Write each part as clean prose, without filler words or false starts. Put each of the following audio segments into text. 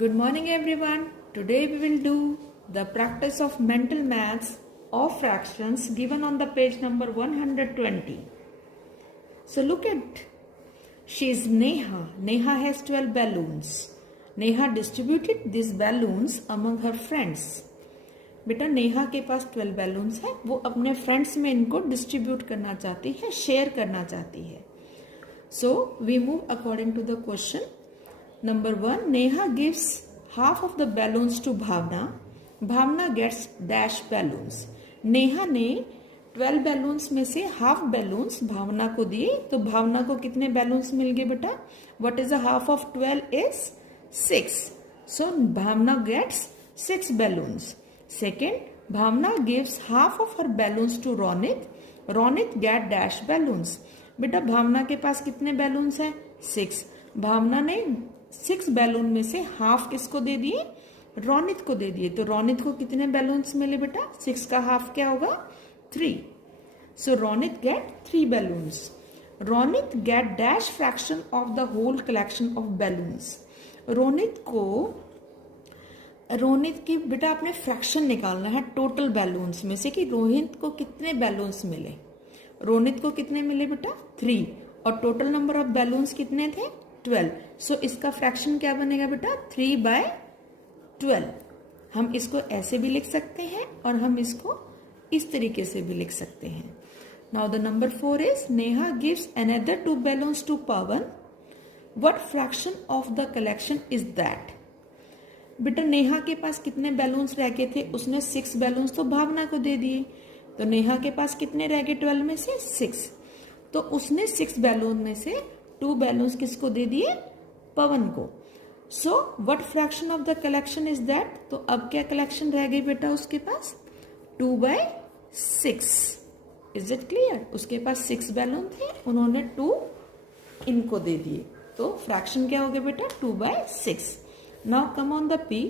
Good morning everyone. Today we will do the practice of mental maths of fractions given on the page number 120. So look at, she is Neha. Neha has 12 balloons. Neha distributed these balloons among her friends. बेटा नेहा के पास 12 balloons है, वो अपने friends में इनको distribute करना चाहती है, शेयर करना चाहती है. So we move according to the question. Number 1, Neha gives half of the balloons to Bhavna. Bhavna gets dash balloons. Neha ने 12 बैलून्स में से हाफ बैलून्स भावना को दिए, तो भावना को कितने बैलून्स मिल गए बेटा? What is the half of 12 is 6. So Bhavna gets 6 balloons. Second, Bhavna gives half of her balloons to Ronit. Ronit get dash balloons. बेटा भावना के पास कितने बैलून्स हैं? 6. भावना ने 6 बैलून में से हाफ किसको दे दिए? रोनित को दे दिए. तो रोनित को कितने बैलून्स मिले बेटा? 6 का हाफ क्या होगा? 3. So Ronit get 3 balloons. Ronit get dash fraction of the whole collection of balloons. Ronit की बेटा आपने फ्रैक्शन निकालना है टोटल बैलून्स में से कि रोहित को कितने बैलून्स मिले. रोनित को कितने मिले बेटा? 3. और टोटल नंबर ऑफ बैलून्स कितने थे? 12. सो इसका फ्रैक्शन क्या बनेगा बेटा? 3/12. हम इसको ऐसे भी लिख सकते हैं और हम इसको इस तरीके से भी लिख सकते हैं. Now the number 4 is Neha gives another 2 balloons to Pawan. What fraction of the collection is that? बेटा नेहा के पास कितने बैलून्स रह गए थे? उसने 6 बैलून्स तो भावना को दे दिए, तो नेहा के पास कितने रह गए 12 में से? 6. तो उसने 6 बैलून में से 2 बैलून्स किसको दे दिए? पवन को. So what fraction of the collection is that? तो अब क्या कलेक्शन रह गई बेटा उसके पास? 2/6. Is it clear? उसके पास 6 बैलून थे, उन्होंने 2 इनको दे दिए, तो फ्रैक्शन क्या हो गया बेटा? 2/6. Now come on the P.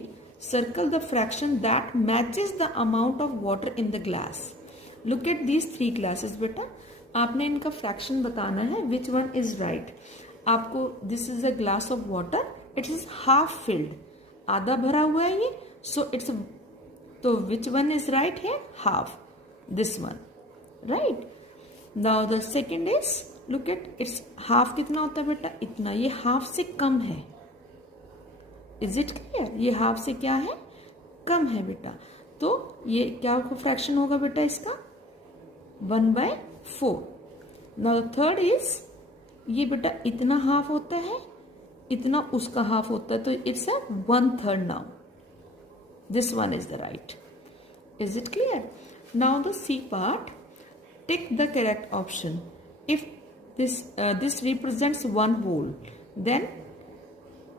Circle the fraction that matches the amount of water in the glass. Look at these 3 glasses बेटा. आपने इनका फ्रैक्शन बताना है. Which one is right? आपको this is a glass of water, it is half filled, आधा भरा हुआ है ये. सो इट्स, तो विच वन इज राइट है? Half. This one right. Now the second is, look at its half कितना होता है बेटा? इतना. ये हाफ से कम है. Is it clear? ये हाफ से क्या है? कम है बेटा. तो ये क्या फ्रैक्शन होगा बेटा इसका? 1/4. नाउ द थर्ड इज, ये बेटा इतना हाफ होता है, इतना उसका हाफ होता है, तो it's a 1/3 now. This one is the right. Is it clear? Now the C part, tick the correct option. If this represents 1 whole, then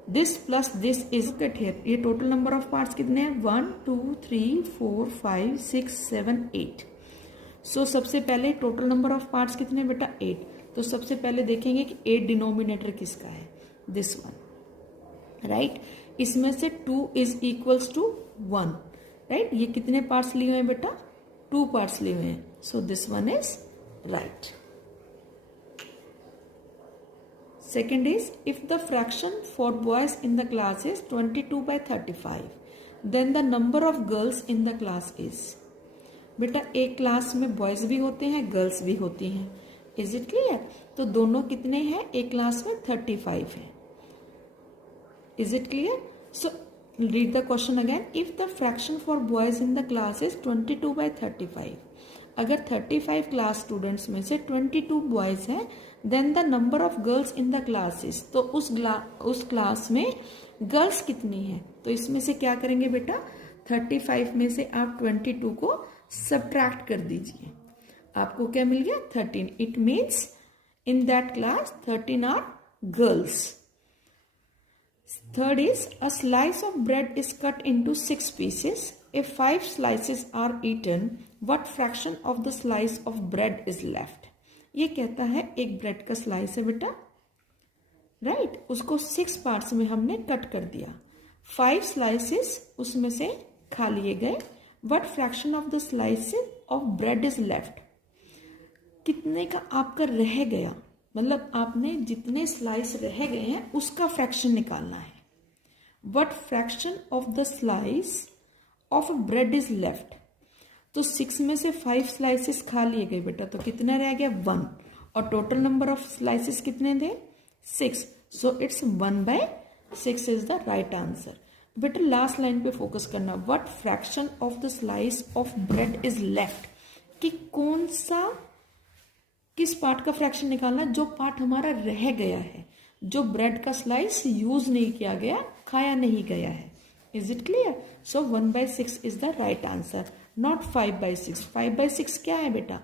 this plus this is cut here. ये total number of parts कितने हैं? 1 2 3 4 5 6 7 8. सो सबसे पहले total number of parts कितने बेटा? 8. तो सबसे पहले देखेंगे कि 8 डिनोमिनेटर किसका है? This one right. इसमें से 2 इज इक्वल्स टू 1 राइट. ये कितने पार्ट्स लिए हुए हैं बेटा? 2 पार्ट्स लिए हुए हैं. So this one is right. Second is, if the fraction for boys in the class is 22/35, then the number of girls in the class is. बेटा एक क्लास में बॉयज भी होते हैं, गर्ल्स भी होती हैं. Is it clear? तो दोनों कितने हैं एक क्लास में? 35 है. Is it clear? So read the question again. If the fraction for boys in the class is 22/35, अगर 35 क्लास स्टूडेंट्स में से 22 बॉयज हैं, then the number of girls in the classes, तो उस क्लास में गर्ल्स कितनी है? तो इसमें से क्या करेंगे बेटा? 35 में से आप 22 को सब्ट्रैक्ट कर दीजिए. आपको क्या मिल गया? 13. It means in that class 13 are girls. Third is, a slice of bread is cut into 6 pieces. If 5 slices are eaten, what fraction of the slice of bread is left? ये कहता है एक ब्रेड का slice है बेटा right. उसको 6 parts में हमने कट कर दिया. 5 स्लाइसेस उसमें से खा लिए गए. What fraction of the slices of bread is left? कितने का आपका रह गया? मतलब आपने जितने स्लाइस रह गए हैं उसका फ्रैक्शन निकालना है. what fraction of the slice of bread is left. तो 6 में से 5 स्लाइसेस खा लिए गए बेटा, तो कितना रह गया 1, और टोटल नंबर ऑफ स्लाइसेस कितने थे 6, so it's 1/6 is the right answer. बेटा लास्ट लाइन पे फोकस करना, what fraction of the slice of bread is left, कि कौन सा किस पार्ट का फ्रैक्शन निकालना जो पार्ट हमारा रह गया है, जो ब्रेड का स्लाइस यूज नहीं किया गया, खाया नहीं गया है। Is it clear? So 1/6 is the right answer, not 5/6। 5/6 क्या है बेटा,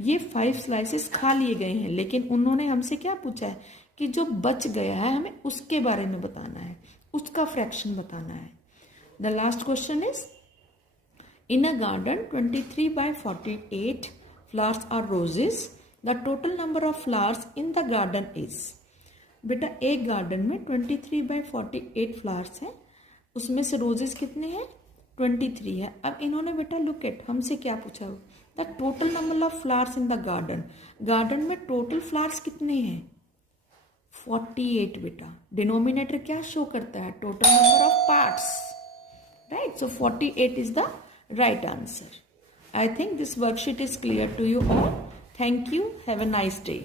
ये 5 स्लाइसेस खा लिए गए हैं, लेकिन उन्होंने हमसे क्या पूछा है कि जो बच गया है हमें उसके बारे में बताना है, उसका फ्रैक्शन बताना है। The last question is, in a garden 23/48 flowers are roses, the total number of flowers in the garden is. बेटा एक गार्डन में 23/48 फ्लावर्स हैं, उसमें से रोजेस कितने हैं 23 है। अब इन्होंने बेटा लुक एट हमसे क्या पूछा, the total number of flowers in the garden, garden में टोटल फ्लावर्स कितने हैं 48 बेटा, डिनोमिनेटर क्या शो करता है total number of parts, right, so 48 is the right answer. I think this worksheet is clear to you all. Thank you, have a nice day.